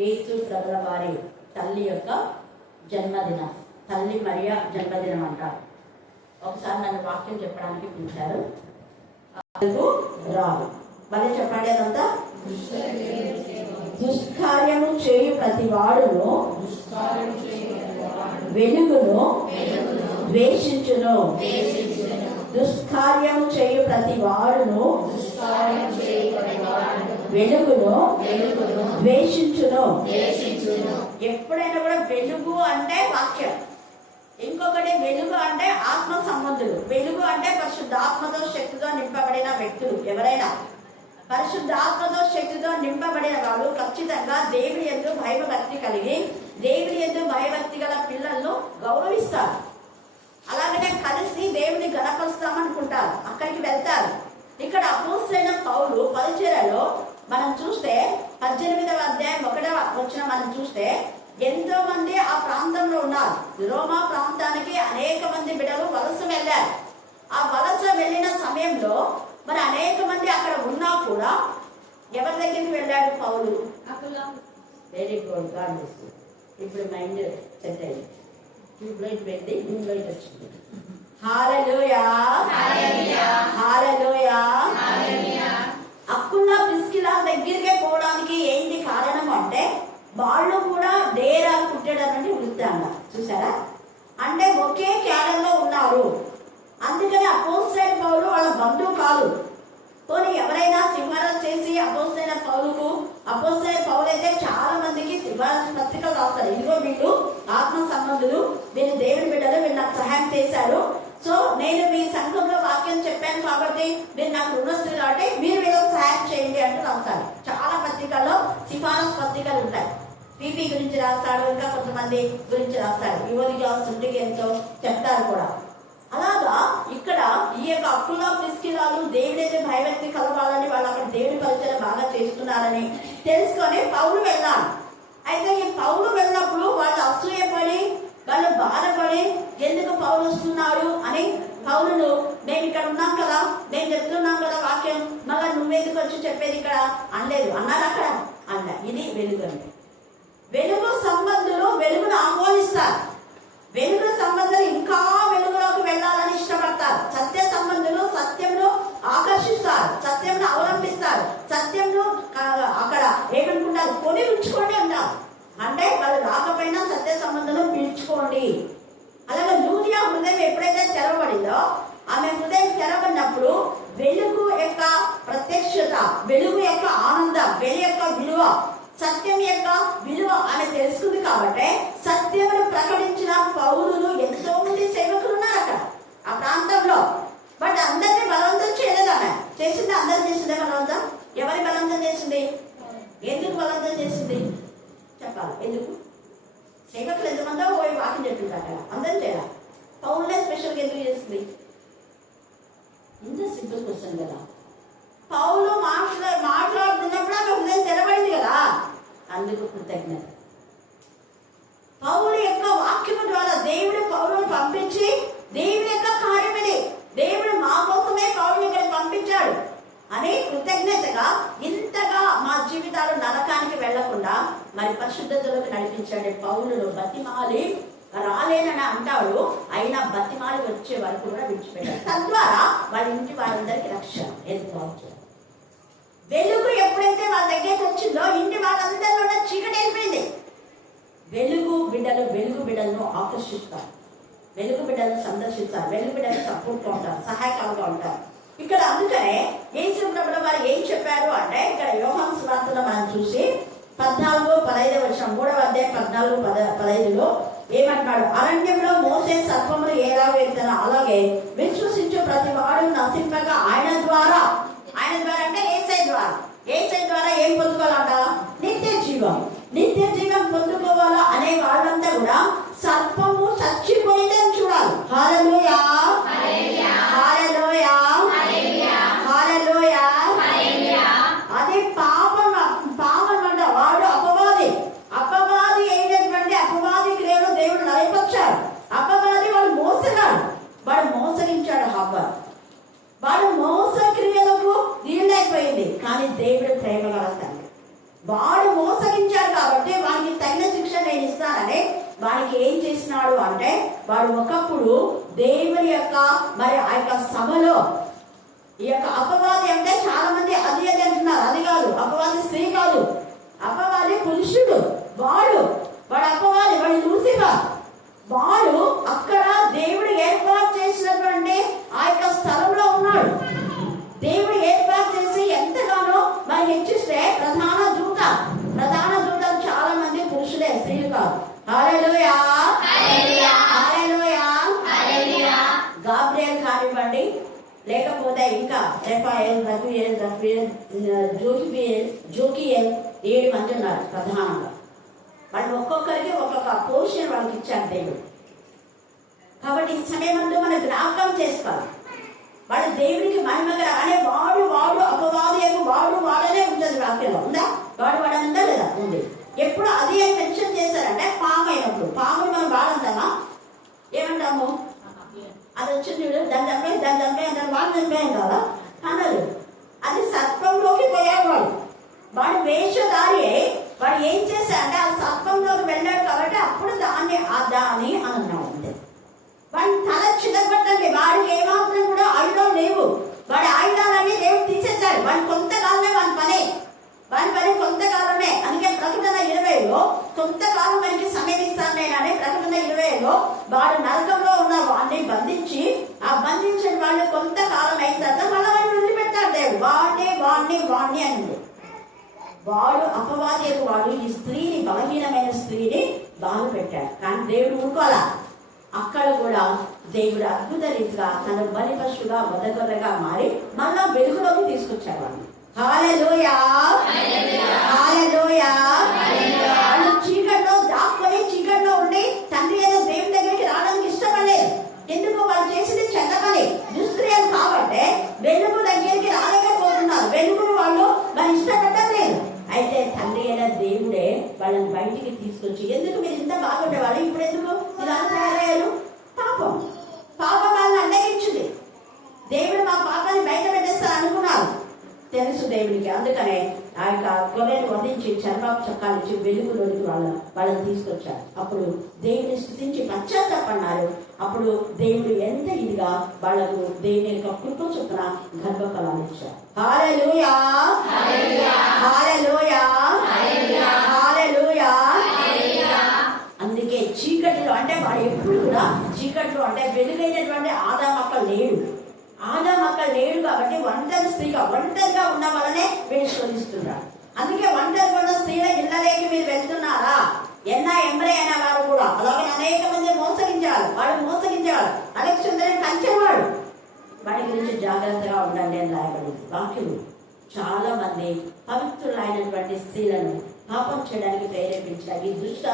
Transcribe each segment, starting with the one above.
యేసు ప్రభుల వారి తల్లి యొక్క జన్మదినం, తల్లి మరియా జన్మదినం అంటారు. ఒకసారి నన్ను వాక్యం చెప్పడానికి పిలిచారు. రావు మళ్ళీ చెప్పండి. అదంతా దుష్కార్యము చేయు ప్రతి వాడును వెలుగును ద్వేషించును. దుష్కార్యము చేయు ప్రతి వాడును వెలుగును ద్వేషించును. ఎప్పుడైనా కూడా వెలుగు అంటే వాక్యం, ఇంకొకటి వెలుగు అంటే ఆత్మ సంబంధులు. వెలుగు అంటే పరిశుద్ధాత్మతో శక్తితో నింపబడిన వ్యక్తులు. ఎవరైనా పరిశుద్ధాత్మతో శక్తితో నింపబడిన వాళ్ళు ఖచ్చితంగా దేవుని యందు భయభక్తి కలిగి దేవుని యందు భయభక్తి గల పిల్లలను గౌరవిస్తారు. అలాగనే కలిసి దేవుని గణపరుస్తామనుకుంటారు, అక్కడికి వెళ్తారు. ఇక్కడ అపోస్తలుడైన పౌలు పరిచర్యలో మనం చూస్తే 18వ అధ్యాయం 1వ వచనం మనం చూస్తే ఎంతో మంది ఆ ప్రాంతంలో ఉన్నారు. రోమా ప్రాంతానికి అనేక మంది బిడ్డలు వలస వెళ్ళారు. ఆ వలస వెళ్ళిన సమయంలో మరి అనేక మంది అక్కడ ఉన్నా కూడా ఎవరి దగ్గరికి వెళ్ళాడు పౌలు? Very good, God. ఇప్పుడు మైండ్ సెట్ అయింది. ట్యూబ్లైట్ వెళ్ళి ట్యూబ్లైట్ వచ్చింది. హల్లెలూయా, హల్లెలూయా. అక్కుల ప్రిస్కిలా దగ్గరికే పోవడానికి ఏంటి కారణం అంటే వాళ్ళు కూడా డేరా కుట్టడం నుండి వృత్తాండ చూసారా, అంటే ఒకే క్యాడర్లో ఉన్నారు. అందుకని అపోస్తలుడైన పౌలు వాళ్ళ బంధువు కాదు. పోనీ ఎవరైనా సిఫారసు చేసి అపోస్తలుడైన పౌలుకు, అపోస్తలుడైన పౌలు అయితే చాలా మందికి సిఫారసు పత్రికలు రాస్తారు. ఇదిగో వీళ్ళు ఆత్మ సంబంధులు, వీళ్ళు దేవుని బిడ్డలు, వీళ్ళు నాకు సహాయం చేశారు, సో నేను మీ సంఘంలో వాక్యం చెప్పాను కాబట్టి మీరు నాకు రుణస్తులు కాబట్టి మీరు వీళ్ళకి సహాయం చేయండి అంటూ రాస్తారు. చాలా పత్రికల్లో సిఫారసు పత్రికలు ఉంటాయి. పీపీ గురించి రాస్తాడు, ఇంకా కొంతమంది గురించి రాస్తాడు. యువతికి వస్తుంటికి ఎంతో చెప్తారు కూడా. అలాగా ఇక్కడ ఈ యొక్క అక్కుల ప్రిస్కిలాలు దేవుడైతే భయభక్తి కలవాలని వాళ్ళు అక్కడ దేవుడి పరిచయం బాగా చేస్తున్నారని తెలుసుకొని పౌలు వెళ్ళాలి. అయితే ఈ పౌలు వెళ్ళినప్పుడు వాళ్ళు అసూయపడి వాళ్ళు బాధపడి ఎందుకు పౌలు వస్తున్నాడు అని పౌలును, మేము ఇక్కడ ఉన్నాం కదా, నేను చెప్తున్నాం కదా వాక్యం, మళ్ళీ నువ్వెందుకు వచ్చి చెప్పేది ఇక్కడ అనలేదు. అన్నారు అక్కడ అన్న. ఇది వెలుగు అంటే. వెలుగు సంబంధులు వెలుగును ఆహ్వానిస్తారు. వెలుగు సంబంధులు ఇంకా వెలుగులోకి వెళ్ళాలని ఇష్టపడతారు. సత్య సంబంధులు సత్యంలో ఆకర్షిస్తారు, సత్యంలో అవలంబిస్తారు, సత్యంలో అక్కడ ఏమనుకుంటారు, కొని ఉంచుకోండి అంటారు. అంటే వాళ్ళు రాకపోయినా సత్య సంబంధంలో పిలుచుకోండి. అలాగే లూదియా హృదయం ఎప్పుడైతే తెరవబడిందో, ఆమె హృదయం తెరవబడినప్పుడు వెలుగు యొక్క ప్రత్యక్షత, వెలుగు యొక్క ఆనందం, వెలుగు యొక్క విలువ, సత్యం యొక్క విలువ ఆమె తెలుసుకుంది. కాబట్టి సత్యమును ప్రకటించిన పౌరులు ఎంతో మంది సేవకులు ఉన్నారు అక్కడ ఆ ప్రాంతంలో. బట్ అందరినీ బలవంతం చేయలేదు. ఆమె చేసింది అందరు చేసిందే బలవంతం. ఎవరి బలవంతం చేసింది? ఎందుకు బలవంతం చేసింది చెప్పాలి. ఎందుకు? సేవకులు ఎంతమందో పోయి వాక్యం చెప్తుంటారు అక్కడ, అందరూ చేయాలి. పౌరులే స్పెషల్గా ఎందుకు చేస్తుంది? ఇంత సింపుల్ క్వశ్చన్ కదా. పౌలు మాట్లాడుతున్నప్పుడు ఆమె హృదయం తెరబడింది కదా, అందుకు కృతజ్ఞత. పౌలు యొక్క వాక్యము ద్వారా దేవుడు పౌలును పంపించి, దేవుని యొక్క కార్యం ఇది, దేవుడు మా కోసమే పౌలుని ఇక్కడ పంపించాడు అని కృతజ్ఞతగా ఇంతగా మా జీవితాలు నరకానికి వెళ్లకుండా మరి పరిశుద్ధతలోకి నడిపించాడు. పౌలును బతిమాలి రాలేనని అంటాడు, అయినా బతిమాలి వచ్చే వరకు కూడా విడిచిపెట్టాడు. తద్వారా వాళ్ళ ఇంటి వాళ్ళందరికీ రక్షణ ఎదుర్కోవచ్చు. వెలుగు ఎప్పుడైతే వాళ్ళ దగ్గరికి వచ్చిందో ఇంటి వాళ్ళందరిలో చీకటి వెళ్ళిపోయింది. వెలుగు బిడ్డలను ఆకర్షిస్తారు, వెలుగు బిడ్డలను సందర్శిస్తారు, వెలుగు బిడ్డలు సపోర్ట్గా ఉంటారు, సహాయకాలుగా ఉంటారు. ఇక్కడ అందుకనే యేసు ప్రభువు వారు ఏం చెప్పారు అంటే, ఇక్కడ యోహాను సువార్తలో మనం చూసి 14:15 వచ్చిన 3వ అధ్యాయం 14:15లో ఏమంటాడు? అరణ్యంలో మోసే సర్పములు ఎలా వెళ్తానో అలాగే విశ్వసించు ప్రతి వాడు నశింపక ఆయన ద్వారా అంటే ఏసై ద్వారా ఏం పొందుకోవాలంట? నిత్య జీవం పొందుకోవాలా అనే వాళ్ళంతా కూడా సర్పము చచ్చిపోయిందని చూడాలి. హల్లెలూయా, హల్లెలూయా, హల్లెలూయా. అదే పాపం అంట. వాడు అపవాది అయినటువంటి అపవాది క్రియలు దేవుడు నడిపించాడు. అపవాది వాడు మోసగాడు, వాడు మోసగించాడు హవ్వను. వాడు మోస క్రియలకు వీళ్ళైపోయింది. కానీ దేవుడు ప్రేమ గల తండ్రి, వాడు మోసగించాడు కాబట్టి వాడికి ఏం చేసినాడు అంటే, వాడు ఒకప్పుడు దేవుని యొక్క మరి ఆ యొక్క సభలో ఈ యొక్క అపవాది అంటే చాలా మంది అది అది అంటున్నారు. అది కాదు, అపవాది స్త్రీ కాదు, అపవాది పురుషుడు. వాడు అపవాది, వాడు లూసిఫర్. వాడు అక్కడ దేవుడు ఏర్పాటు చేసినటువంటి ఆ యొక్క స్థలంలో ఉన్నాడు. దేవుడు ఏర్పాటు చేసి ఎంతగానో మరి హెచ్చిస్తే ప్రధాన దూతలు చాలా మంది పురుషులే, స్త్రీలు కాదు. హల్లెలూయా, హల్లెలూయా, హల్లెలూయా. గాబ్రియల్ కానివ్వండి, లేకపోతే ఇంకా రెఫాయల్, రఫియల్, జోకియల్ 7 మంది ఉన్నారు ప్రధానంగా. వాళ్ళు ఒక్కొక్కరికి ఒక్కొక్క పోర్షన్ వాళ్ళకి ఇచ్చారు దేవుడు. కాబట్టి ఈ సమయమందు మనం జ్ఞాపకం చేసుకోవాలి, వాడు దేవునికి మహిమగా అనే వాడు అపవాది వాడనే ఉంటుంది. వాక్యంలో ఉందా? వాడనందా లేదా? ఉంది. ఎప్పుడు అది అని మెన్షన్ చేశారంటే పాము అయినప్పుడు. పాముని మనం వాడంటామా? ఏమంటాము? అది వచ్చింది చూడు, దాన్ని చంపే వాళ్ళు చంపేయం కదా అన్నారు. అది సర్పంలోకి పోయాడు. వాడు వేషధారి వాడు ఏం చేశాడంటే ఆ సర్పంలోకి వెళ్ళాడు కాబట్టి అప్పుడు దాన్ని అని అన్నాడు. అంతే. వాడి తల చిన్నపట్టండి, వాడికి ఏమాత్రం కూడా ఆయుధాలు లేవు. వాడి ఆయుధాలన్నీ దేవుడు తీసేశాడు. వాడి కొంతకాలమే వాడి పని కొంతకాలమే. అందుకే ప్రకటన 20లో కొంతకాలం మనకి సమయం ఇస్తాను నేనని ప్రకటన 20లో వాడు నరకంలో ఉన్న వాడిని బంధించి ఆ బంధించిన వాళ్ళు కొంతకాలం అయిన తర్వాత మళ్ళీ వాడిని వదిలిపెట్టాడు దేవుడు. వాడిని అని వాడు అపవాది. వాడు ఈ స్త్రీని, బలహీనమైన స్త్రీని బాధ పెట్టాడు. కానీ దేవుడు ఊరుకోవాలా. అక్కడ కూడా దేవుడు అద్భుత రీతిగా తన బలి పశువుగా వదగొర్రగా మారి మళ్ళా వెలుగులోకి తీసుకొచ్చాడు వాడిని. హల్లెలూయా, హల్లెలూయా. వాళ్ళు చీకట్లో దాక్కుని చీకట్లో ఉండి తండ్రి ఏదో దేవుని దగ్గరికి రావడానికి ఇష్టపడలేదు. ఎందుకు? వాళ్ళు చేసింది చెడ్డ పని, దుష్క్రియలు కాబట్టి వెలుగు దగ్గరికి రాలేకపోతున్నారు. వెలుగును వాళ్ళు ఇష్టపడలేదు. అయితే తండ్రి అయిన దేవుడే వాళ్ళని బయటికి తీసుకొచ్చి, ఎందుకు మీరు ఇంత బాగుండేవాళ్ళు, ఇప్పుడు ఎందుకు ఇలా తయారయ్యారు? పాపం వాళ్ళని అడ్డగించింది. దేవుడు మా పాపాన్ని బయట పెట్టేస్తారు అనుకున్నారు. తెలుసు దేవుడికి. అందుకనే ఆ యొక్క గొర్రెను వధించి చర్మాపు చక్కాలు ఇచ్చి వెలుగులోనికి వాళ్ళని తీసుకొచ్చారు. అప్పుడు దేవుని స్తుతించి పశ్చాత్తాపడ్డారు. అప్పుడు దేవుడు ఎంత ఇదిగా వాళ్లకు దేవుని యొక్క కృప చొప్పున గర్భఫలాలు ఇచ్చారు. హల్లెలూయా, హల్లెలూయా, హల్లెలూయా. అందుకే చీకటిలో అంటే వాడు ఎప్పుడు కూడా చీకట్లో అంటే వెలుగైనటువంటి ఆదాము అక్కడ లేడు కాబట్టి ఒంటరిగా ఉన్న వాళ్ళనే వీళ్ళు శోధిస్తున్నారు. అందుకే ఒంటరిగా ఉన్న స్త్రీల ఇళ్ళలోకి మీరు వెళ్తున్నారా? ఎంబరే అయిన వారు కూడా అలాగే అనేక మంది మోసగించేవాడు. అలెగ్జాండర్ కంచేవాడు. వాడి గురించి జాగ్రత్తగా ఉండండి అని రాయబడింది వాక్యం. చాలా మంది పవిత్రులైనటువంటి స్త్రీలను పాపం చేయడానికి ప్రేరేపించారు. ఈ దుష్ట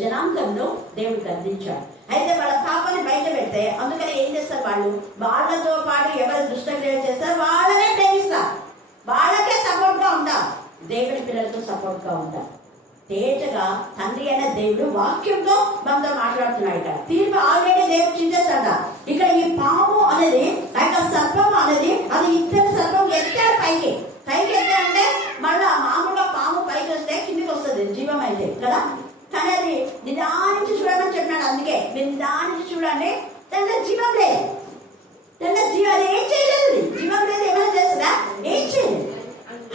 జనాంగంలో దేవుడు గర్దించాడు. అయితే వాళ్ళ పాపాన్ని బయట పెడితే అందుకని ఏం చేస్తారు? వాళ్ళతో పాటు ఎవరు దుష్టక్రియలు చేస్తారు వాళ్ళనే ప్రేమిస్తారు, వాళ్ళకే సపోర్ట్ గా ఉంటారు. దేవుడి పిల్లలతో సపోర్ట్ గా ఉంటారు. తేజగా తండ్రి అయిన దేవుడు వాక్యంతో మనతో మాట్లాడుతున్నాడు. ఇక్కడ తీర్పు ఆల్రెడీ దేవుడు చించేస్తాడ. ఇక్కడ ఈ పాము అనేది ఆ యొక్క సర్పం అనేది అది ఇద్దరు సర్పం ఎత్తాడు పైకి ఎత్తాడంటే మళ్ళా మామూలుగా పాము పైకి వస్తే కిందికి వస్తుంది జీవం అయితే కదా. కానీ అది నిదానించి చూడమని చెప్పినాడు. అందుకే మీరు నిదానించి చూడండి. దాంట్లో జీవం లేదు, అది ఏం చేయలేదు. జీవం లేదు, ఏమైనా చేస్తుందా? ఏం చేయలేదు.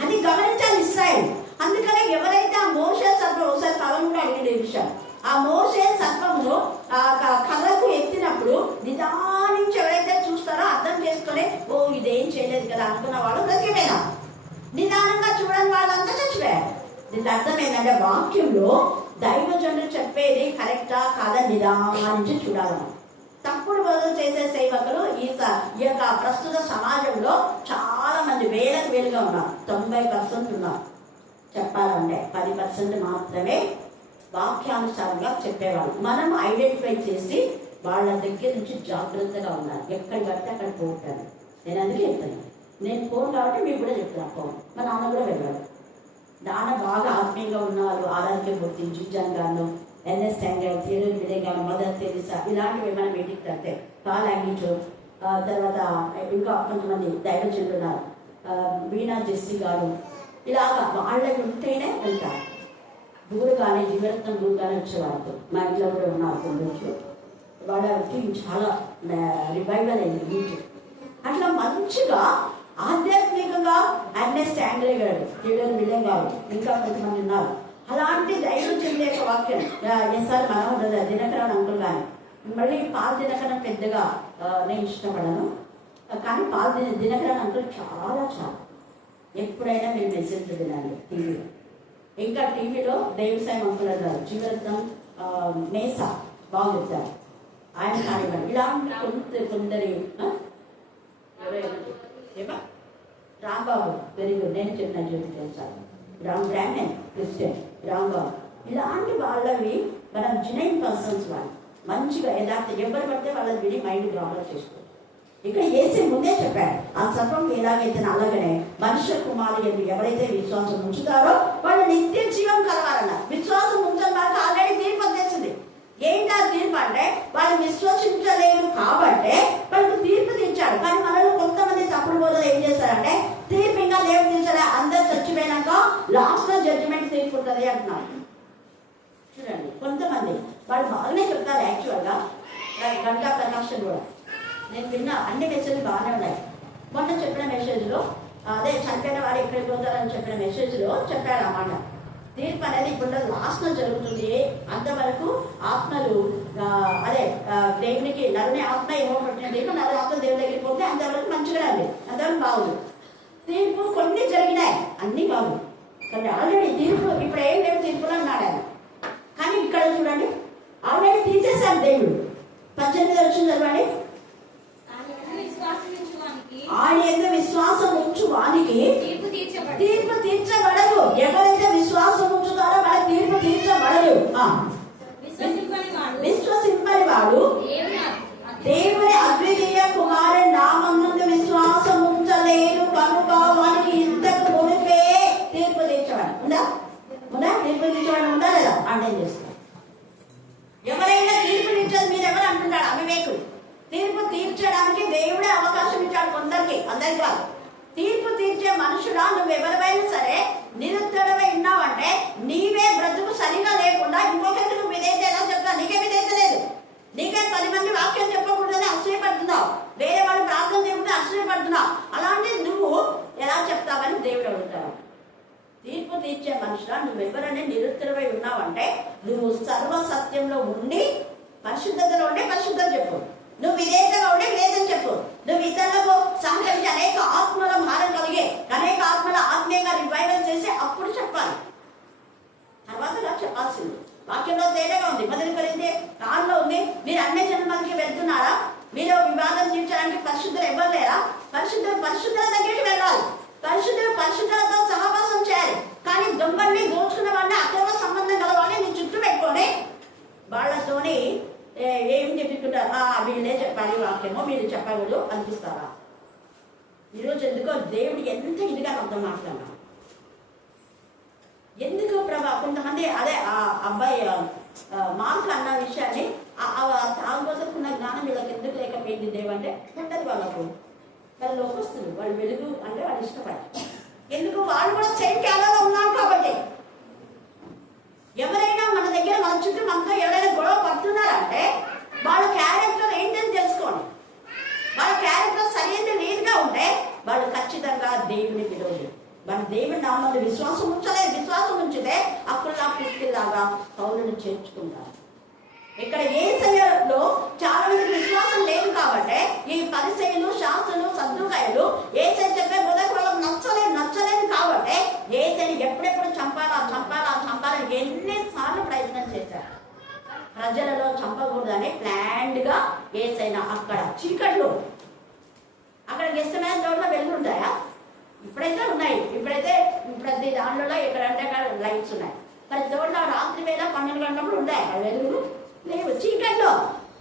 అది గమనించాలి ఇశ్రాయేలు. అందుకనే ఎవరైతే ఆ మోషే సర్పం ఒకసారి కలంగా అడిగిన విషయం, ఆ మోషే సర్పమును ఆ కళ్ళకు ఎత్తినప్పుడు నిదానించి ఎవరైతే చూస్తారో అర్థం చేసుకుని ఇదేం చేయలేదు కదా అనుకున్న వాళ్ళు బ్రతికిపోయినా, నిదానంగా చూడని వాళ్ళంతా చచ్చిపోయారు. దీనికి అర్థం ఏంటంటే వాక్యంలో దైవజనులు చెప్పేది కరెక్టా కాదా నిదానించి చూడాలని. తప్పుడు బదులు చేసే సేవకులు ఈ యొక్క ప్రస్తుత సమాజంలో చాలా మంది వేలుగా ఉన్నారు. 90% ఉన్నారు. చెప్పాలంటే 10% మాత్రమే వాక్యానుసారంగా చెప్పేవాళ్ళు. మనం ఐడెంటిఫై చేసి వాళ్ళ దగ్గర నుంచి జాగ్రత్తగా ఉండాలి. ఎక్కడి పడితే అక్కడ పోతాను. నేను అందుకే చెప్తాను. నేను పోను కాబట్టి మీకు కూడా చెప్తాను. పోను. మా నాన్న కూడా వెళ్ళాడు. నాన్న బాగా ఆత్మీయంగా ఉన్నవాళ్ళు ఆరోగ్యమూర్తి, జిజ్జాన్ గాను, ఎన్ఎస్ టెంగర్, తీరు విజయ్ గాను, మదర్ తెరిసా ఇలాంటివి ఏమైనా మీటింగ్ కడితే పాలాంగిచు, తర్వాత ఇంకా కొంతమంది దైవజనులు ఉన్నారు, వీణా జెస్సీ గారు, ఇలాగా వాళ్ళకి ఉంటేనే వెళ్తారు. గురు కానీ జీవరత్నం గురు కానీ వచ్చేవారు. మా ఇంట్లో కూడా ఉన్నారు కొంచెం. వాళ్ళకి చాలా రివైవల్ అయింది నీటి. అట్లా మంచిగా ఆధ్యాత్మికంగా అర్నెస్ట్ యాంగ్లే గారు, టీడర్ విలియం గారు, ఇంకా కొంతమంది ఉన్నారు. అలాంటి ధైర్యం చెందే ఒక వాక్యం ఎస్ఆర్ మనోహర్ దినకరన్ అంకుల్ కానీ. మళ్ళీ పాల్ దినకరన్ పెద్దగా నేను ఇష్టపడను, కానీ పాల్ దినకరన్ అంకుల్ చాలా చాలా ఎప్పుడైనా మీరు మెసేజ్ వినండి టీవీలో. ఇంకా టీవీలో దేవసాయం అంకుల్ అన్నారు, జీవరత్నం మేసా బాగా చెప్తారు ఆయన కానివ్వండి. ఇలాంటి కొందరి రాంబాబు వెరీ గుడ్, నేను చెప్పిన జ్యోతి తెలుసా, బ్రాహ్మణ్ క్రిస్టియన్ రాంబాబు, ఇలాంటి వాళ్ళవి మనం జెన్యూన్ పర్సన్స్ వాళ్ళు మంచిగా యథార్థ ఎవరు పడితే వాళ్ళని విని మైండ్ డెవలప్ చేసుకోవాలి. ఇక్కడ ఏసీ ముందే చెప్పాడు, ఆ సర్వం ఎలాగైతే అలాగనే మనుష్య కుమారుడు ఎవరైతే విశ్వాసం ఉంచుతారో వాళ్ళు నిత్య జీవం కలవాలన్న. విశ్వాసం ఉంచని వాళ్ళకి ఆల్రెడీ తీర్పు వచ్చేసింది. ఏంటి ఆ తీర్పు అంటే వాళ్ళు విశ్వసించలేదు కాబట్టి వాళ్ళకి తీర్పు తీర్చాడు. కానీ మనలో కొంతమంది తప్పుడు బోధలు ఏం చేస్తారంటే తీర్పు ఇంకా దేవుడు తీర్చాలి, అందరు చచ్చిపోయినాక లాస్ట్ లో జడ్జిమెంట్ తీర్పు ఉంటుంది అంటున్నారు. చూడండి కొంతమంది వాళ్ళు బాగానే చెప్తారు. యాక్చువల్గా గంటా ప్రకాశం కూడా నేను విన్నా, అన్ని మెసేజ్లు బాగానే ఉన్నాయి. మొన్న చెప్పిన మెసేజ్లో అదే చనిపోయిన వాడు ఎక్కడికి పోతారని చెప్పిన మెసేజ్లో చెప్పాడు అన్నమాట. తీర్పు అనేది ఇప్పుడు లాస్ట్ లో జరుగుతుంది. అంతవరకు ఆత్మలు అదే దేవునికి నరుని ఆత్మ ఏమో పట్టిన తీర్పు నరు ఆత్మ దేవుని దగ్గరికి పోతే అంతవరకు మంచిగా అండి, అంతవరకు బాగుంది. తీర్పు కొన్ని జరిగినాయి, అన్ని బాగు. కానీ ఆల్రెడీ తీర్పు ఇప్పుడు ఏం లేవు తీర్పులో అన్నాడు ఆయన. కానీ ఇక్కడ చూడండి ఆల్రెడీ తీర్చేశాడు దేవుడు. 18 వచ్చింది చదవండి. ఆయన ఎందుకు విశ్వాసం ఉంచు వానికి తీర్పు తీర్చబడదు. ఎవరైతే విశ్వాసం ఉంచుతారో వాళ్ళ తీర్పు తీర్చబడదు. విశ్వసింపని వాడు దేవుని అద్వితీయ కుమారుని నామమునందు విశ్వాసం ఉంచలేదు కనుక వానికి ఇంతకు మునిపే తీర్పు తీర్చబడి ఉందా ఉందా తీర్పు తీర్చబడి ఉందా లేదా అంటే చేస్తారు. ఎవరైనా తీర్పు తీర్చదు మీరెవరు అంటున్నాడు అవివేకుడు. తీర్పు తీర్చడానికి దేవుడే అవకాశం ఇచ్చాడు కొందరికి, అందరికి కాదు. తీర్పు తీర్చే మనుషుడా నువ్వెవరివైనా సరే నిరుత్తరమై ఉన్నావంటే నీవే బ్రతుకు సరిగా లేకుండా ఇంకొకరికి నువ్వు విధేయత ఎలా చెప్తా? నీకే విధేయత లేదు. నీకే 10 మంది వాక్యం చెప్పకూడదని అసూయపడుతున్నావు, వేరే వాళ్ళు ప్రార్థన చేయకుండా అసూయపడుతున్నావు. అలాంటి నువ్వు ఎలా చెప్తావని దేవుడు అడుగుతాడు. తీర్పు తీర్చే మనుషులా నువ్వెవరనే నిరుత్తరమై ఉన్నావంటే నువ్వు సర్వసత్యంలో ఉండి పరిశుద్ధతలో ఉండే పరిశుద్ధత చెప్పు, నువ్వు విధేయతగా ఉండే విధేయత చెప్పు, నువ్వు ఇతరులకు సహకరించి అనేక ఆత్మల భారం కలిగే అనేక ఆత్మల ఆత్మీయంగా రివైవల్ చేసి అప్పుడు చెప్పాలి. తర్వాత చెప్పాల్సింది వాక్యంలో తేడాగా ఉంది. 1 కొరింథీ 6లో ఉంది, మీరు అన్ని జన్మలకి వెళ్తున్నారా? మీరు వివాదం తీర్చడానికి పరిశుద్ధులు ఎవరు లేరా? పరిశుద్ధుల దగ్గరికి వెళ్ళాలి. పరిశుద్ధులతో సహవాసం చేయాలి. కానీ దొంగల్ని దోచుకున్న వాడిని అక్రమ సంబంధం గలవాడిని నీ చుట్టూ పెట్టుకొని వాళ్ళతోని ఏం చెప్పుకుంటారు, వీళ్ళే చెప్పాలి వాక్యమో మీరు చెప్పకూడదు అనిపిస్తారా? ఈరోజు ఎందుకో దేవుడు ఎంత ఇదిగా అర్థం మాట్లాడుతున్నాడు. ఎందుకు ప్రభా కొంతమంది అదే ఆ అబ్బాయి మార్క్ అన్న విషయాన్ని తాగుబోతున్న జ్ఞానం వీళ్ళకి ఎందుకు లేకపోయింది దేవంటే ఉంటుంది వాళ్ళకు. వాళ్ళు లోకస్తులు, వాళ్ళు వెలుగు అంటే వాళ్ళు ఇష్టపడతారు. ఎందుకు? వాళ్ళు కూడా సేమ్ క్యాలలో ఉన్నారు కాబట్టి. ఎవరైనా మన దగ్గర మన చుట్టూ మనతో ఎవరైనా గొడవ పడుతున్నారంటే వాళ్ళ క్యారెక్టర్ ఏంటని తెలుసుకోండి. వాళ్ళ క్యారెక్టర్ సరైన రీతిగా ఉంటే వాళ్ళు ఖచ్చితంగా దేవుని విరోధి. మన దేవుని నామంలో విశ్వాసం ఉంచలేదు. విశ్వాసం ఉంచితే అప్పుడు నా పిచ్చిలాగా పౌరులను చేర్చుకుంటారు. ఇక్కడ యేసయ్యలో చాలా మందికి విశ్వాసం లేదు కాబట్టి ఈ పరిసయ్యులు శాస్త్రులు సద్దుకాయలు యేసయ్య చెప్పే బోధకు వాళ్ళకి నచ్చలేదు కాబట్టి యేసయ్యని ఎప్పుడెప్పుడు చంపాలని ఎన్నిసార్లు ప్రయత్నం చేశారు. ప్రజలలో చంపకూడదని ప్లాన్డ్గా యేసయ్యని అక్కడ చీకట్లు అక్కడికి ఇష్టమైన చోట్ల వెళ్తుంటాయా? ఇప్పుడైతే ఉన్నాయి. ఇప్పుడైతే ప్రతి దాంట్లో ఎక్కడంటే అక్కడ లైట్స్ ఉన్నాయి. ప్రతి చోట్ల రాత్రి వేళ 12 గంటలప్పుడు ఉంటాయి అక్కడ వెలుగులు లేవు. చీకట్లో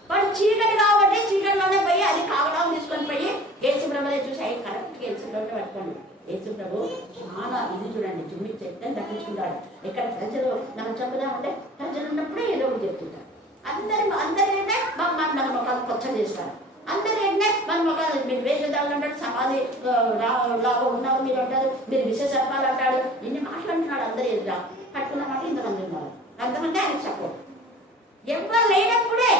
వాడు చీకటి కాబట్టి చీకటిలోనే పోయి అది కాగడాలు తీసుకొని పోయి యేసు ప్రభులే చూసి అవి కరెక్ట్గా యేసు ప్రభు పట్టుకోండి. యేసు ప్రభు చాలా ఇది చూడండి జుమ్మి చెప్తే దక్కించుకుంటాడు. ఇక్కడ ప్రజలు మనం చెప్పుదామంటే ప్రజలు ఉన్నప్పుడే ఏదో ఒకటి చెప్తుంటారు. అందరి ఏంటంటే మన మొక్కలు కొచ్చ చేస్తారు. అందరు ఏంటంటే మన మొక్కలు మీరు వేషధారులు అంటాడు, సమాధి లాగా ఉన్నారు మీరు అంటారు, మీరు విశేషాలు అంటాడు, ఇన్ని మాటలు అంటున్నాడు. అందరు ఎదురా పట్టుకున్న మాట ఇంతమంది ఉన్నారు. కొంతమంది ఆయన సపోర్ట్. ఎవరు లేనప్పుడే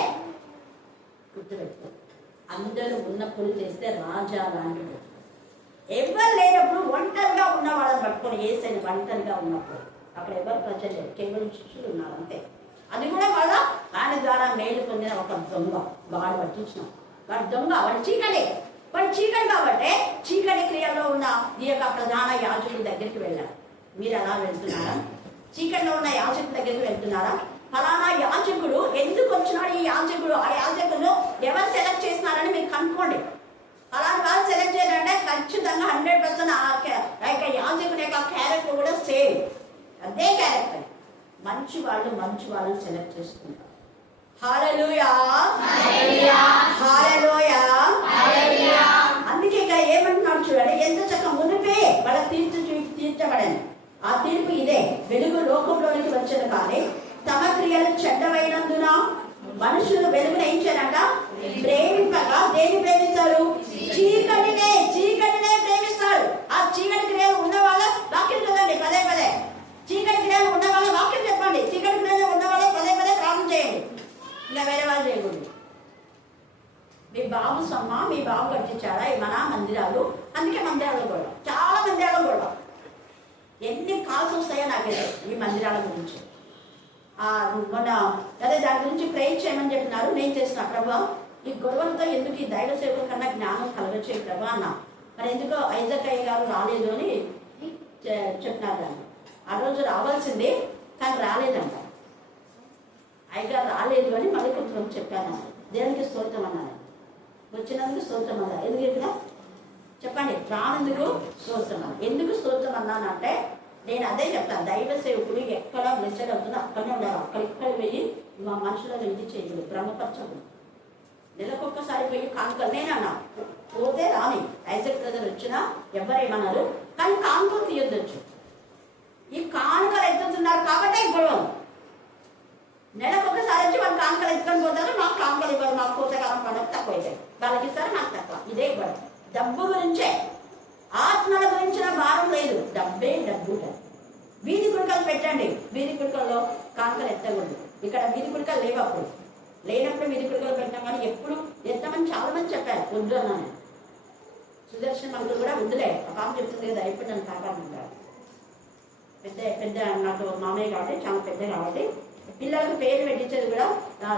గుర్తుపెట్టుకో, అందరూ ఉన్నప్పుడు చేస్తే రాజా లాంటి. ఎవరు లేనప్పుడు ఒంటరిగా ఉన్న వాళ్ళని పట్టుకొని ఏసైనా ఒంటరిగా ఉన్నప్పుడు అక్కడ ఎవరు ప్రజలు లేరు, కేవలం శిష్యులు ఉన్నారు అంతే. అది కూడా వాళ్ళ ఆయన ద్వారా మేలు పొందిన ఒక దొంగ వాడు పట్టించిన వాడు దొంగ, వాడు చీకటి కాబట్టి చీకటి క్రియలో ఉన్న ఈ యొక్క ప్రధాన యాజకుడి దగ్గరికి వెళ్ళారు. మీరు ఎలా వెళ్తున్నారా? చీకటిలో ఉన్న యాజకుడి దగ్గరికి వెళ్తున్నారా? ఫలానా యాజకుడు ఎందుకు వచ్చినాడు, ఈ యాజకుడు ఆ యాజకుడు ఎవరు సెలెక్ట్ చేస్తున్నారని మీరు కనుక్కోండి. అలాంటి వాళ్ళు సెలెక్ట్ చేయాలంటే ఖచ్చితంగా 100% ఆ యొక్క యాజకుని యొక్క క్యారెక్టర్ కూడా సేమ్, అదే క్యారెక్టర్. మంచి వాళ్ళని సెలెక్ట్ చేసుకుంటారు. హల్లెలూయా, హల్లెలూయా. అందుకే ఇక్కడ ఏమంటున్నాడు చూడండి, ఎంత చక్కగా మునిపే వాళ్ళ తీర్చబడని ఆ తీర్పు ఇదే, వెలుగు లోకంలోనికి వచ్చిన కానీ తమ క్రియలు చెడ్డమైనందున మనుషులు వెలుగును ఏం చేయాలంట? ప్రేమింపగా దేన్ని ప్రేమిస్తారు? చీకటినే ప్రేమిస్తారు. ఆ చీకటి క్రియలు ఉన్న వాళ్ళ వాక్యం చూడండి, పదే పదే చీకటి క్రియలు ఉన్న వాళ్ళ వాక్యం చెప్పండి. చీకటి క్రియలు ఉన్న వాళ్ళ పదే పదే ప్రార్థన చేయండి, ఇలా వేరే వాళ్ళు చేయకూడదు. మీ బాబు కట్టించాడా మన మందిరాలు? అందుకే మందిరాలు కూడా చాలా మందిరాలు కూడా ఎన్ని కాల్స్ వస్తాయో నాకైతే ఈ మందిరాల గురించి. మొన్న అదే దాని గురించి ప్రేయర్ చేయమని చెప్పినారు. నేను చేసిన ప్రభా ఈ గొడవలతో ఎందుకు ఈ దైవ సేవల కన్నా జ్ఞానం కలగచ్చే ప్రభా అన్న. మరి ఎందుకో ఐజకయ్య గారు రాలేదు అని చెప్పినారు. దాన్ని ఆ రోజు రావాల్సిందే కానీ రాలేదంట. అయ్యగారు రాలేదు అని మళ్ళీ కొంచెం చెప్పాను. దేవునికి స్తోత్రం అన్నాను, వచ్చినందుకు స్తోత్రం అన్నా. ఎందుకు చెప్పినా చెప్పండి, రానందుకు స్తోత్రం అన్నా. ఎందుకు స్తోత్రం అన్నానంటే నేను అదే చెప్తాను, దైవ సేవకుడు ఎక్కడ మెసేజ్ అవుతుందో అక్కడనే ఉండాలి. అక్కడిక్కడ వెళ్ళి మా మనుషులను ఇది చేయదు, భ్రమపరచదు. నెలకొక్కసారి పోయి కానుకలు నేనన్నా పోతే రాని ఐజక్ బ్రదర్ వచ్చినా ఎవరేమన్నారు, కానీ కానుకలు తీయొద్దొచ్చు. ఈ కానుకలు ఎత్తుతున్నారు కాబట్టి గొడవలు. నెలకొకసారి వచ్చి వాళ్ళు కానుకలు ఎత్తుకొని పోతారు, మాకు కానుకలు ఇవ్వరు, మాకు కోతకాలం పండుగ తక్కువ అవుతాయి, వాళ్ళకి ఇస్తారు నాకు తక్కువ. ఇదే గొడవ. డబ్బు గురించే, ఆత్మల గురించిన భారం లేదు, డబ్బే డబ్బు. వీధి కుడికలు పెట్టండి, వీధి కుడికల్లో కానుకలు ఎత్తకూడదు. ఇక్కడ వీధి కుడికలు లేవు, అప్పుడు లేనప్పుడు వీధి కుడికలు పెట్టాం. కానీ ఎప్పుడు ఎత్తమని చాలా మంది చెప్పారు, వద్దు అన్నాను. సుదర్శన్ మనకు కూడా వద్దులే, ఆ పాప చెప్తుంది కదా ఎప్పుడు నన్ను కాపాడుకుంటారు. పెద్ద నాకు మామయ్య కాబట్టి చాలా పెద్ద కాబట్టి పిల్లలకు పేరు పెట్టించేది కూడా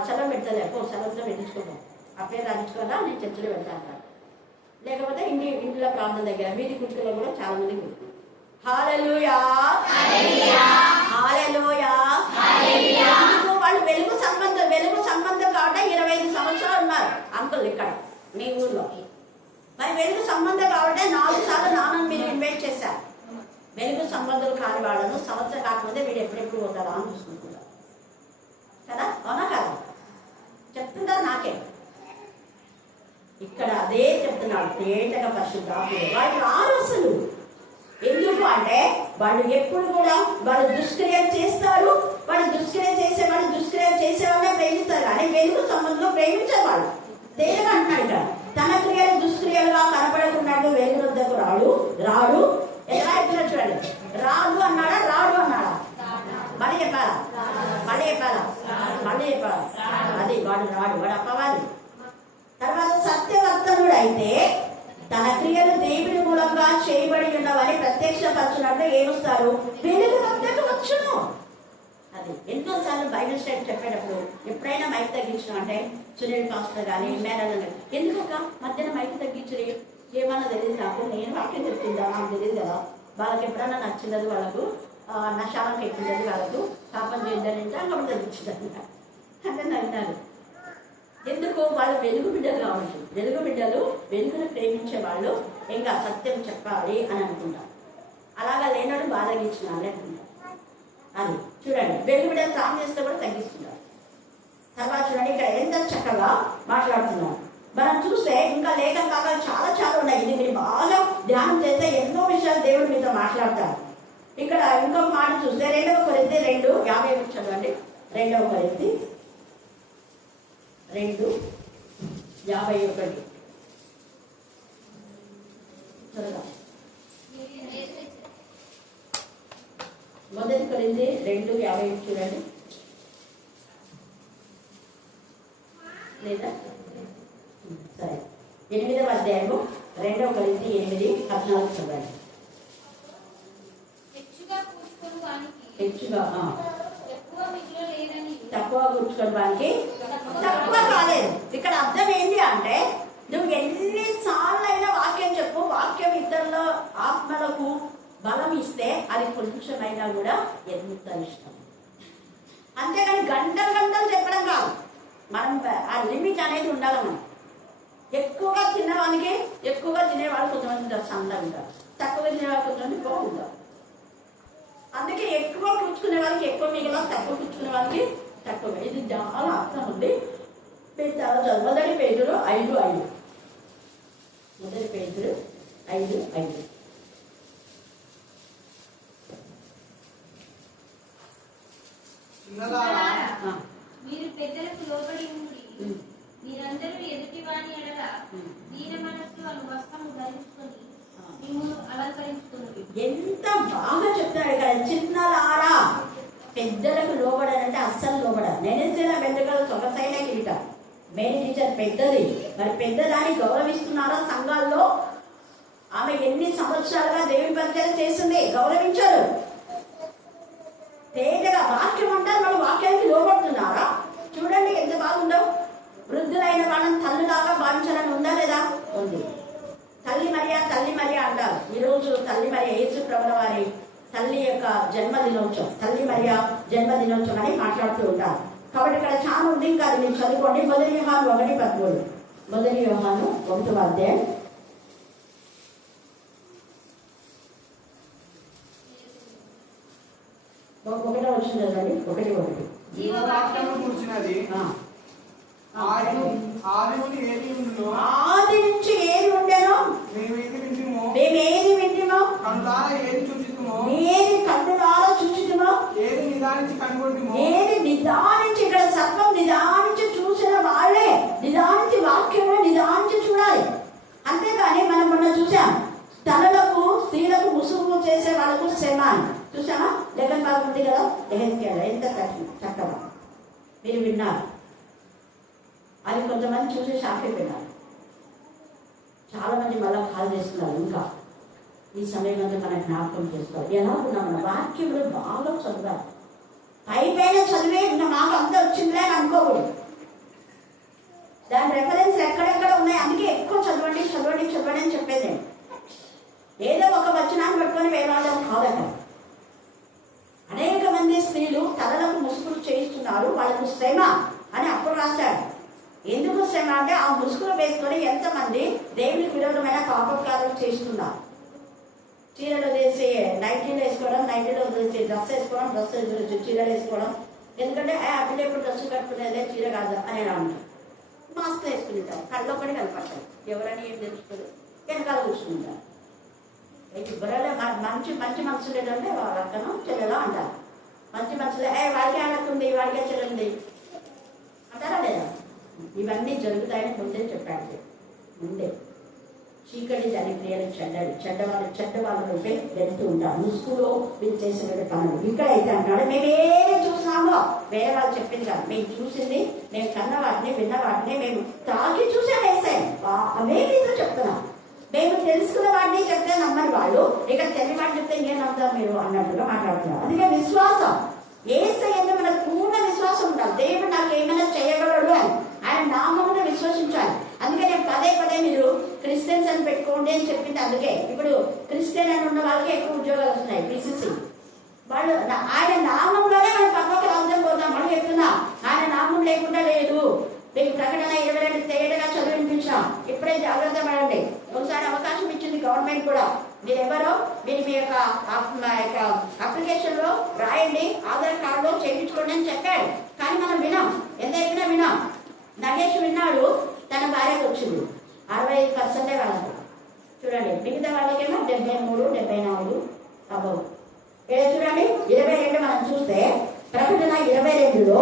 సెలవు పెడుతుంది. సెలవుతో పెట్టించుకుంటాం, ఆ పేరు రాయించుకోవాలా నేను చర్చలో వెళ్తాను. లేకపోతే ఇంట్లో ప్రార్థన దగ్గర వీధి కుర్చీలో కూడా చాలా మంది కూర్చున్నారు. హల్లెలూయా, హల్లెలూయా. వాళ్ళు వెలుగు సంబంధం కాబట్టి 25 సంవత్సరాలు ఉన్నారు అంకుల్ ఇక్కడ మీ ఊర్లో. మరి వెలుగు సంబంధం కాబట్టి 4 సార్లు నాన్నని మీరు ఇన్వైట్ చేశారు. వెలుగు సంబంధాలు కాని వాళ్ళను సంవత్సరం కాకపోతే వీడు ఎప్పుడెప్పుడు పోతారా అని చూసుకుంటున్నారు కదా, అవునా కదా? చెప్తుంటారు నాకే. ఇక్కడ అదే చెప్తున్నాడు, తేటగా పరిశుద్ధాత్మ వాళ్ళు రారు అసలు. ఎందుకు అంటే వాళ్ళు ఎప్పుడు కూడా వాళ్ళు దుష్క్రియలు చేస్తారు. వాళ్ళు దుష్క్రియ చేసే వాళ్ళే ప్రేమిస్తారు, కానీ వెలుగు సంబంధంలో ప్రేమించేవాళ్ళు. తేటగా అంటున్నాడు ఇక్కడ, తన క్రియలు దుష్క్రియలుగా కనపడకున్నాడు వెలుగు వద్దకు రాడు. ఎలా చెప్తున్నాడు చూడండి, రాడు అన్నాడా మళ్ళీ చెప్పాలా అది వాడు అప్పవాలి. తర్వాత సత్యవర్తనుడు అయితే తన క్రియలు దేవుని మూలంగా చేయబడి ఉన్నవని ప్రత్యక్షపరచున్నట్లు ఏమొస్తారు? వెలుగు వద్దకు వచ్చును. అది ఎన్నోసార్లు బైబిల్ స్టడీ చెప్పేటప్పుడు ఎప్పుడైనా మైక్ తగ్గించడం అంటే సునీల్ పాస్టర్ కానీ మేనల్ ఎందుకొక మధ్యన మైక్ తగ్గించు ఏమన్నా తెలియదు నాకు, నేను వాక్యం చెప్తుందా నాకు తెలియదు కదా. వాళ్ళకి ఎప్పుడైనా నచ్చినది వాళ్ళకు నశాలకు ఎక్కింది వాళ్ళకు పాపం చేద్దానంటే అక్కడ తగ్గించిందంట అంటే నవ్వినారు. ఎందుకు? వాళ్ళు వెలుగు బిడ్డలు కావచ్చు. వెలుగు బిడ్డలు వెలుగును ప్రేమించే వాళ్ళు ఇంకా సత్యం చెప్పాలి అని అనుకుంటారు. అలాగా లేనాడు బాధ తగ్గించినారు అనుకుంటారు. అది చూడండి, వెలుగు బిడ్డలు తాము చేస్తే కూడా తగ్గిస్తున్నారు. తర్వాత చూడండి ఇక్కడ ఎంత చక్కగా మాట్లాడుతున్నారు. మనం చూస్తే ఇంకా లేఖన భాగాలు చాలా ఉన్నాయి. ఇది మీరు బాగా ధ్యానం చేస్తే ఎన్నో విషయాలు దేవుడు మీతో మాట్లాడతారు. ఇక్కడ ఇంకొక మాట చూస్తే 2 కొరింథీ 2:50 చదవండి. 2 కొరింథీ 2:51 చదవండి. 1 కొరింథీ 2:50 చూడండి. లేదా? సరే, 8వ అధ్యాయము 2 కొరింథీ 8:14 చదవండి. హెచ్చుగా తక్కువ కూర్చుకోవడానికి తక్కువ కాలేదు. ఇక్కడ అర్థం ఏంటి అంటే, నువ్వు ఎన్నిసార్లు అయినా వాక్యం చెప్పు, వాక్యం ఇతరుల ఆత్మలకు బలం ఇస్తే అది కొంచెమైనా కూడా ఎంత ఇష్టం. అంతేగాని గంటలు గంటలు చెప్పడం కాదు. మనం ఆ లిమిట్ అనేది ఉండాలి. మనం ఎక్కువగా తినేవానికి, ఎక్కువగా తినేవాళ్ళు కొంతమంది సన్నగా ఉంటారు, తక్కువగా తినేవాళ్ళు కొంతమంది బాగుంటారు. అందుకే ఎక్కువ కూర్చుకునే వాళ్ళకి ఎక్కువ మిగిలిన, తక్కువ కూర్చుకునే వాళ్ళకి తక్కువ. ఇది చాలా అర్థం ఉంది. మొదటి పేజీలో 5:5. మొదటి పేజీలో 5:5. మీరు పెద్దలకు లోబడి ఉండి మీరందరూ ఎదుటి వాని ఎడల దీన మనస్సు అను వస్త్రము ధరించుకొని మిమ్మును అలంకరించుకున్నారు. ఎంత బాగా చెప్తాడు ఇక్కడ. చిన్నలారా పెద్దలకు లోబడాలంటే అస్సలు లోబడాలి. నేనేసిన వెంట్రుకలు సొగసైన కిరీట. మెయిన్ టీచర్ పెద్దది, మరి పెద్దదాన్ని గౌరవిస్తున్నారా సంఘాల్లో? ఆమె ఎన్ని సంవత్సరాలుగా దేవుని పరిచయం చేస్తుంది, గౌరవించారు. తేటగా వాక్యం అంటారు, మనం వాక్యానికి లోబడుతున్నారా? చూడండి ఎంత బాగుందో. వృద్ధులైన వాళ్ళని తల్లిలాగా భావించాలని ఉందా లేదా? ఉంది. తల్లి మరియా అంటారు. ఈరోజు తల్లి మరియా యేసు ప్రభుల వారి తల్లి యొక్క జన్మదినోత్సవం, తల్లి మరియా జన్మదినోత్సవం అని మాట్లాడుతూ ఉంటారు. కాబట్టి ఇక్కడ చాలా ఉంది, ఇంకా అది మీరు చదువుకోండి. మొదటి యోహాను 1:13. మొదటి యోహాను 1వ అధ్యాయం 1వ వచనం చదవండి. 1:1. జీవవాక్యము కూర్చున్నది. ఆది నుంచి ఏది ఉండేనో మేమేది వింటిమో, ఏది కన్నులారా చూచితిమో, ఏది నిదానించి, ఇక్కడ సర్వం నిదానించి చూసిన వాళ్ళే నిదానించి వాక్యంలో నిదానించి చూడాలి. అంతేగాని మనం మొన్న చూసాం, తనలకు స్త్రీలకు ముసుగు చేసే వాళ్ళకు శ్రమ అని చూసామా? లెక్కన బాగా ఉంది కదా, ఎంత చక్కగా మీరు విన్నారు. అది కొంతమంది చూసి షాక్ అయిపోయినారు. చాలా మంది మళ్ళీ కాల్ చేస్తున్నారు. ఇంకా ఈ సమయం అంతా మనం జ్ఞాపకం చేసుకోవాలి. ఎలా ఉన్నాం, మన వాక్యంలో బాగా చదవాలి. పైపైన చదివే మాకు అంతా వచ్చిందిలే అని అనుకోకూడదు. దాని రెఫరెన్స్ ఎక్కడెక్కడ ఉన్నాయి, అందుకే ఎక్కువ చదవండి చదవండి చదవండి అని చెప్పేది. ఏదో ఒక వచనాన్ని పట్టుకొని వేలాడడం కాదట. అనేక మంది స్త్రీలు తలలకు ముసుగులు చేయిస్తున్నారు, వాళ్ళకు శ్రమ అని అప్పుడు రాశాడు. ఎందుకు శ్రమ అంటే, ఆ ముసుగులు వేసుకొని ఎంతమంది దేవునికి విరోధమైన పాపకారాలు చేస్తున్నారు. చీరలు వేసి నైటీలు వేసుకోవడం, నైటీలో వేసి డ్రెస్ వేసుకోవడం, డ్రెస్ చీరలు వేసుకోవడం. ఎందుకంటే అప్పుడు ఎప్పుడు డ్రెస్ కట్టుకునేదే చీర కాదు అని అంటారు. మాస్క్ వేసుకుంటారు, కళ్ళు ఒకటి కనపడతారు. ఎవరని ఏం తెలుస్తుంది, వెనకాల కూర్చుంటారు. బుర్రలో మంచి మంచి మనసులు ఏంటంటే వాళ్ళ అక్కను చెల్లెలా అంటారు. మంచి మనసులే వాడికే అడగతుంది, వాడికే చెల్లింది అంటారా లేదా? ఇవన్నీ జరుగుతాయని ముందే చెప్పాడు. ముందే చీకటి దాని ప్రియలు చెడ్డ వాళ్ళ రూపే వెళ్తూ ఉంటారు. ముసుగులో మీరు చేసిన పనులు. ఇక్కడైతే అంటాడు, మేమేమి చూసామో వేరే వాళ్ళు చెప్పింది కాదు, మేము చూసింది, మేము కన్న వాటిని విన్న వాటిని మేము తాకి చూసే వేసాం. అవే మీతో చెప్తున్నాం. మేము తెలుసుకున్న వాడిని చెప్తే నమ్మని వాళ్ళు, ఇక తెలియని వాడిని చెప్తే ఇంకేం నమ్ముతారు మీరు అన్నట్టుగా మాట్లాడుతున్నారు. అందుకే విశ్వాసం, ఏసయ్యందు మనకు పూర్ణ విశ్వాసం ఉండాలి. దేవుడు నాకు ఏమైనా చేయగలడు అని ఆయన నామమును విశ్వసించాలి. అందుకే నేను పదే మీరు క్రిస్టియన్స్ అని పెట్టుకోండి అని చెప్పింది. అందుకే ఇప్పుడు క్రిస్టియన్ అని ఉన్న వాళ్ళకి ఎక్కువ ఉద్యోగాలు వస్తున్నాయి. పిసిసి వాళ్ళు ఆయన నామంలోనే మనం పక్కకు రాజ్యం పోతాం. మనం చెప్తున్నాం ఆయన నామం లేకుండా లేదు. మీకు ప్రకటన 22 తేడాగా చదివించాం. ఇప్పుడే జాగ్రత్త పడండి. ఒకసారి అవకాశం ఇచ్చింది గవర్నమెంట్ కూడా. మీరెవరో మీరు మీ యొక్క అప్లికేషన్లో రాయండి, ఆధార్ కార్డులో చేయించుకోండి అని చెప్పాడు. కానీ మనం వినాం, ఎంత చెప్పినా వినాం. నగేష్ విన్నాడు, తన భార్యకు వచ్చింది 65% వాళ్ళకు. చూడండి, మిగతా వాళ్ళకేమో 73, 74 అబ్బవు. చూడండి 22 మనం చూస్తే ప్రకటన 22లో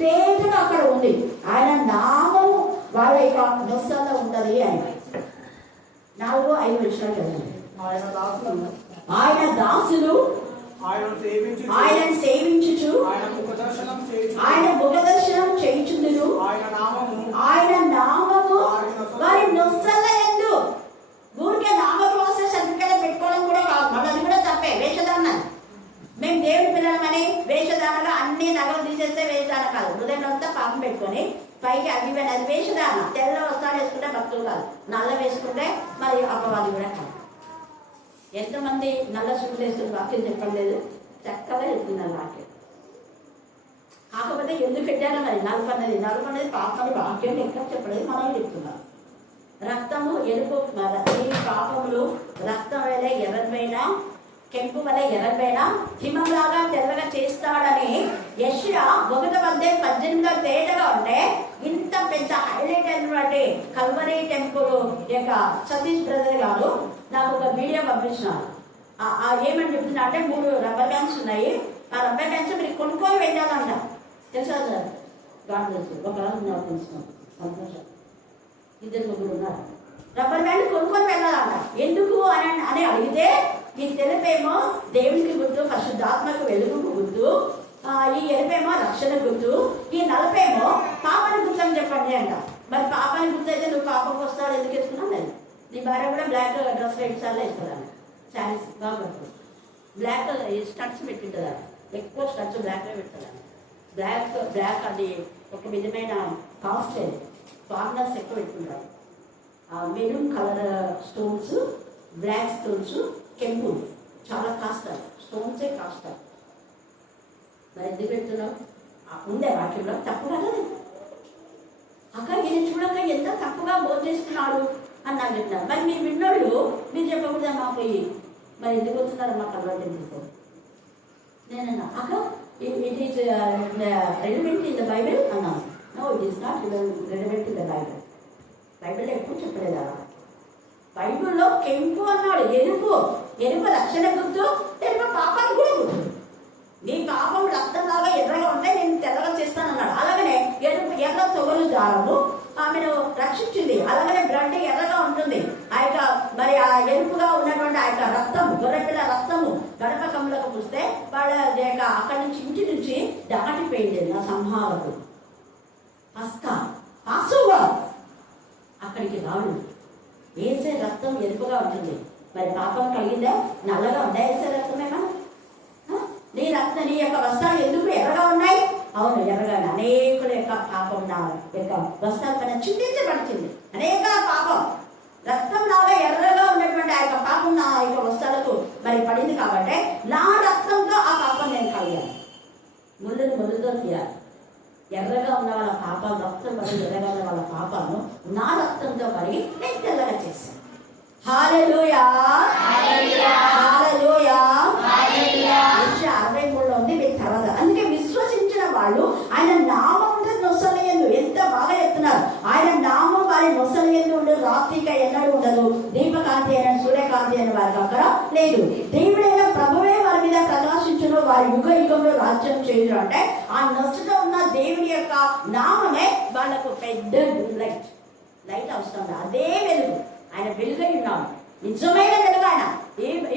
తేటగా అక్కడ ఉంది, ఆయన నామము వాళ్ళ యొక్క నొస్సల్లో ఉంటది అని. 4-5 విషయాలు చదివి. ఆయన దాసులు ఆయనను సేవించుచు ఆయన ముఖదర్శనం చేయించుదురు, ఆయన అన్ని నగలు తీసేస్తే వేసాన కాదు. హృదయంలో అంతా పాపం పెట్టుకొని పైకి అవి అది వేసేదాన్ని. తెల్ల వస్త్రాలు వేసుకుంటే భక్తులు కాదు, నల్ల వేసుకుంటే మరి అపవాది కూడా కాదు. ఎంతమంది నల్ల సూట్లు వేసుకుని వాక్యం చెప్పలేదు, చక్కగా చెప్తున్నారు వాక్యం. కాకపోతే ఎందుకు పెట్టారో మరి నలుపన్నది పాపని వాక్యం ఎక్కడ చెప్పలేదు, మనం చెప్తున్నారు. రక్తము ఎరుపు ఈ పాపములు రక్తం వల్ల ఎర్రమైనా కెంపు వల్ల ఎర్రమైనా హిమంలాగా తెల్లగా చేస్తాడని యెషయా 1:18 తేటగా ఉంటే, ఇంత పెద్ద హైలైట్ అయినటువంటి కల్వరీ టెంపుల్ యొక్క సతీష్ బ్రదర్ గారు నాకు ఒక వీడియో పంపించినారు. ఏమని చెప్తున్నా అంటే 3 రబ్బర్ బ్యాండ్స్ ఉన్నాయి. ఆ రబ్బర్ బ్యాండ్స్ మీరు కొనుక్కొని వెళ్ళాలంట. తెలుసా సార్? గాడ్ తెలుసు. ఒక నాకు తెలుసు, సంతోషం. 2 ఉన్నారు. రబ్బర్ బ్యాండ్ కొనుక్కొని వెళ్ళాలంట. ఎందుకు అని అడిగితే, ఈ తెలుపేమో దేవునికి గుర్తు, పరిశుద్ధాత్మకు వెలుగుకు గుర్తు, ఈ ఎరుపేమో రక్షణ గుర్తు, ఈ నలుపేమో పాపాన్ని గుర్తు అని చెప్పండి అంట. మరి పాపాన్ని గుర్తు అయితే నువ్వు పాపం వస్తాడు ఎందుకు వేసుకున్నావు? లేదు, నీ భార్య కూడా బ్లాక్ డ్రెస్ సార్లు వేసుకోవాలి, శారీస్ బాగా పడుతుంది. బ్లాక్ స్టడ్స్ పెట్టింటుందా, ఎక్కువ స్టడ్స్ బ్లాక్లో పెడతారు. బ్లాక్ అది ఒక విధమైన కాస్ట్, ఫారినర్స్ ఎక్కువ పెట్టుకుంటారు. Maroon colour stones, black stones, కెంపు చాలా కాస్ట్, స్టోన్సే కాస్ట్. మరి ఎందుకు పెడుతున్నావు? ఉందే వాక్యంలో తప్పు కదా. అక్క ఈయన చూడక ఎంత తప్పుగా బోధిస్తున్నాడు అని నాకు చెప్పినారు. మరి మీరు విన్నోళ్ళు మీరు చెప్పకూడదా మా పోయి, మరి ఎందుకు వస్తున్నారు మా కలవాటు ఎందుకు? నేనన్నా అక్క it is relevant in the Bible అన్నాను. No, it is not relevant in the Bible. బైబిల్లో ఎక్కువ చెప్పలేదా? బైబిల్లో కెంపు అన్నాడు, ఎరుపు రక్షణ గుర్తు, ఎరుపు పాపానికి కూడా గుర్తు. నీ పాపం రక్తంలాగా ఎర్రగా ఉంటే నేను తెల్లగా చేస్తానన్నాడు. అలాగనే ఎర్ర తొగలు దారము ఆమెను రక్షించింది. అలాగనే బ్లడ్ ఎర్రగా ఉంటుంది. ఆ యొక్క మరి ఆ ఎరుపుగా ఉన్నటువంటి ఆ యొక్క రక్తము, గొర్రెపిల్ల రక్తము గడప కమ్ములకు చూస్తే వాళ్ళ యొక్క అక్కడి నుంచి ఇంటి నుంచి దాటిపోయింది నా సంహారకు. పాసుగా అక్కడికి రాడు. వేసే రక్తం ఎరుపుగా ఉంటుంది. మరి పాపం కలిగిందా? నల్లగా ఉందా వేసే రక్తమేనా? నీ యొక్క వస్త్రాలు ఎందుకు ఎర్రగా ఉన్నాయి? అవును, ఎర్రగా అనేకుల యొక్క పాపం నా యొక్క వస్త్రాల పైన చిందించబడుతుంది. అనేక పాపం రక్తం లాగా ఎర్రగా ఉన్నటువంటి ఆ యొక్క పాపం నా యొక్క వస్త్రాలకు మరి పడింది. కాబట్టి నా రక్తంతో ఆ పాపం నేను కలిగాను. ముళ్ళుతో తీయాలి. ఎర్రగా ఉన్న వాళ్ళ పాపాలు, రక్తం పడి ఎర్రగా ఉన్న వాళ్ళ పాపాలను నా రక్తంతో పడి నేను తెల్లగా చేశాను. హల్లెలూయా, హల్లెలూయా, హల్లెలూయా. 63లో ఉంది మీకు తర్వాత. అందుకే విశ్వసించిన వాళ్ళు ఆయన నామం నొసలయందు, ఎంత బాగా చెప్తున్నారు, ఆయన నామం వారి నొసలయందు ఉండదు, రాత్రిక ఎన్నడూ ఉండదు, దీపకాంతి అయిన సూర్యకాంతి అయిన వారికి అక్కడ లేదు. దేవుడైన ప్రభువే వారి మీద ప్రకాశించును, వారి యుగ యుగంలో రాజ్యం చేయరు. అంటే ఆ నొసలో ఉన్న దేవుని యొక్క నామమే వాళ్ళకు పెద్ద లైట్ అవసరం. అదే వెలుగు, ఆయన వెలుగై ఉన్నాడు, నిజమైన వెలుగు ఆయన.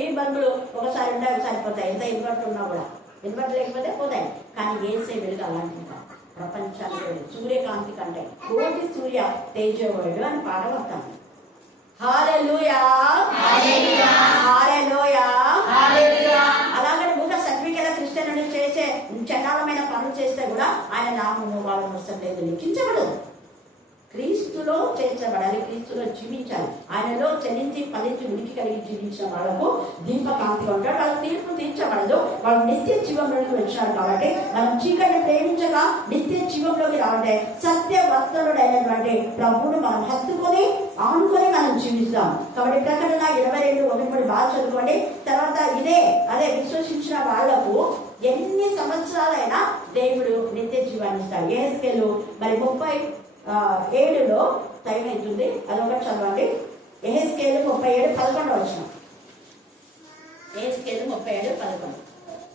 ఏ బల్బులు ఒకసారి ఉంటాయి, ఒకసారి పోతాయి. ఎంత ఇన్వర్టర్ ఉన్నా కూడా, ఇన్వర్టర్ లేకపోతే పోతాయి. కానీ వేసే వెలుగు అలాంటిది ప్రపంచానికి సూర్యకాంతి కంటే కోటి సూర్య తేజోవరుడు అని పాట పడతాను. హల్లెలూయా, హల్లెలూయా, హల్లెలూయా, హల్లెలూయా. అలాగని ఊక సర్టిఫికేట్ క్రిస్టియన్ చేసే చండాలమైన పనులు చేస్తే కూడా ఆయన నామము వాళ్ళ నష్టం లేదు, లిఖించబడదు. క్రీస్తులో చేర్చబడాలి, క్రీస్తులో జీవించాలి. ఆయనలో చలించి ఫలించి ఉనికి కలిగి జీవించిన వాళ్ళకు దీపకాంతిగా ఉంటాడు. వాళ్ళ తీర్పు తీర్చబడదు, వాళ్ళు నిత్య జీవంలోకి వచ్చారు. కాబట్టి మనం చీకటిని ప్రేమించగా నిత్య జీవంలోకి రావాలంటే సత్యవర్తనుడైనటువంటి ప్రభువును మనం హత్తుకొని ఆనుకొని మనం జీవిస్తాం. కాబట్టి ప్రకటన 22:1 బాగా చదువుకోండి. తర్వాత అదే విశ్వసించిన వాళ్లకు ఎన్ని సంవత్సరాలైనా దేవుడు నిత్య జీవాన్ని ఇస్తాడు. యెహెజ్కేలు మరి 37లో టైం అవుతుంది, అదొకటి చదవండి. యెహెజ్కేలు 37:11. యెహెజ్కేలు 37:11.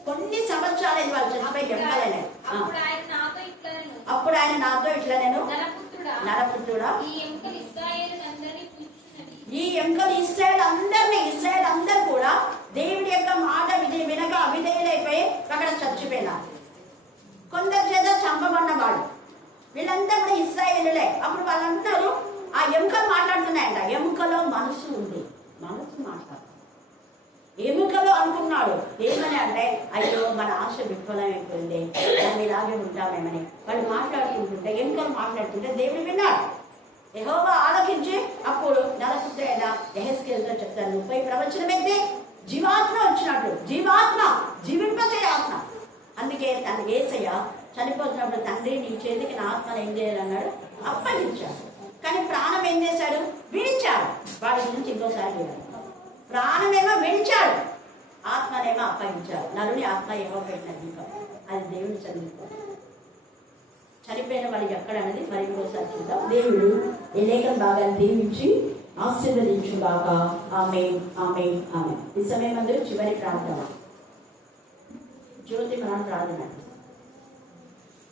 కొన్ని సంవత్సరాలైన వాళ్ళు 40 ఎంకాలైనా. అప్పుడు ఆయన నాతో ఇట్లా, నేను నరపుత్రుడా, ఈ ఎముకలు ఇశ్రాయేలు అందరూ కూడా దేవుడి యొక్క మాట వినక అవిధేయులైపోయి అక్కడ చచ్చిపోయినారు. కొందరు చేత చంపబడిన వాళ్ళు, వీళ్ళంతా కూడా ఇశ్రాయేలులే. అప్పుడు వాళ్ళందరూ ఆ ఎముకలు మాట్లాడుతున్నాయంట. ఎముకలో మనసు ఉంది, మనసు మాట్లాడు. ఎముకలో అనుకున్నాడు ఏమని అంటే, అయ్యో మన ఆశ విఫలమైపోయింది, దాన్ని అని వాళ్ళు మాట్లాడుకుంటుంటే ఎన్నికలు మాట్లాడుతుంటే దేవుడు విన్నాడు. యెహోవా ఆలకించి అప్పుడు నరపుత్ర అయిన యెహెజ్కేలుతో చెప్తాను, నువ్వు పోయి ప్రవచనం ఎత్తే జీవాత్మ వచ్చినట్టు, జీవాత్మ జీవింపచే ఆత్మ. అందుకే తన యేసయ్య చనిపోతున్నప్పుడు తండ్రి నీ చేతికి నా ఆత్మను ఏం చేయాలన్నాడు, అప్పగించాడు. కానీ ప్రాణం ఏం చేశాడు, విడిచాడు. వాడి గురించి ఇంకోసారి చూడాలి. ప్రాణమేమో విడిచాడు, ఆత్మనేమో అప్పగించాడు. నరుని ఆత్మ ఏమో పెట్టిన దీపం, అది దేవుని చదివిపో. చనిపోయిన వాడికి ఎక్కడ అనేది మరి ఇంకోసారి చూద్దాం. దేవుడు ఈ లేఖన భాగాన్ని దీవించి ఆశీర్వదించుగాక. ఆమేన్, ఆమేన్, ఆమేన్. ఈ సమయం చివరి ప్రార్థన, జ్యోతి మనం ప్రార్థన.